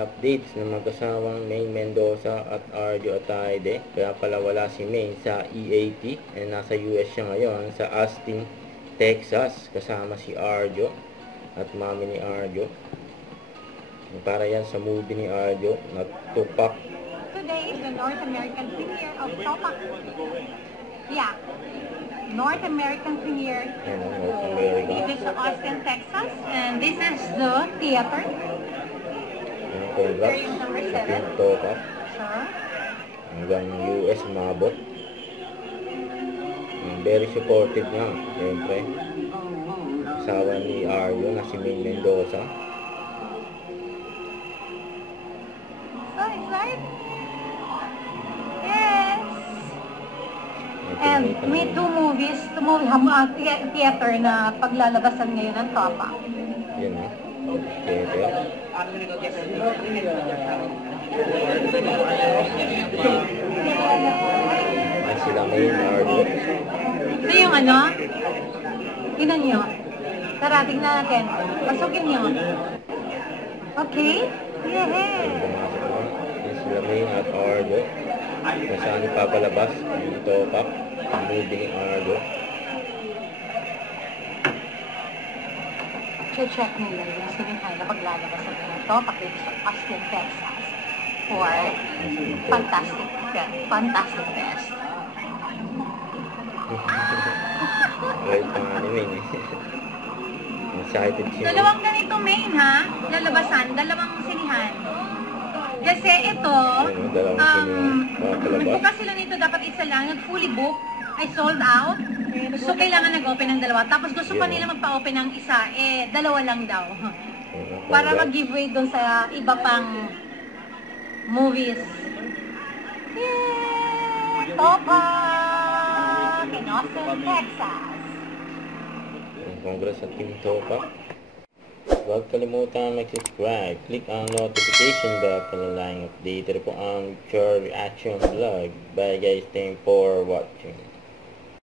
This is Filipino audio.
updates ng magkasawang Maine Mendoza at Arjo Ataide. Kaya pala wala si Maine sa EAP, nasa US siya ngayon sa Austin, Texas, kasama si Arjo at mami ni Arjo. Para yan sa movie ni Arjo na Tupac. Today is the North American premiere of Tupac. Yeah, North American premiere. North America. It is Austin, Texas, and this is the theater. Congrats Area number sa 7. Tupac. Sure. Hanggang US mabot. Very supportive nga, siyempre. Asawa ni Arjo na si Maine Mendoza. So excited. Yes. And may two movies, theater na paglalabasan ngayon ng Tupac. Yun na. Theater. Ay sila Maine, Arjo. Ito yung ano? Tingnan nyo. Tara, tingnan natin. Pasukin nyo. Okay? Yehey! Yan sila Maine at Arjo. Kung saan ipapalabas yung Tupac, ang movie ni Arjo. Check nila yung sinihan na paglalabas sa Tupac dito sa Austin, Texas for Fantastic Fest. Right pa nga ni Maine eh. Excited si Maine. Dalawang ganito Maine ha, lalabasan, dalawang sinihan. Kasi ito, nagbukas sila nito, dapat isa lang, nag-fully book, ay sold out. So, kailangan nag-open ng dalawa. Tapos gusto pa nila magpa-open ng isa, dalawa lang daw. Para mag-giveaway doon sa iba pang movies. Yay! Tupac! In Austin, Texas. Congrats sa Team Tupac. Huwag kalimutan mag-subscribe. Click ang notification bell para lang updated po ang future reaction vlog. Bye guys, thanks for watching.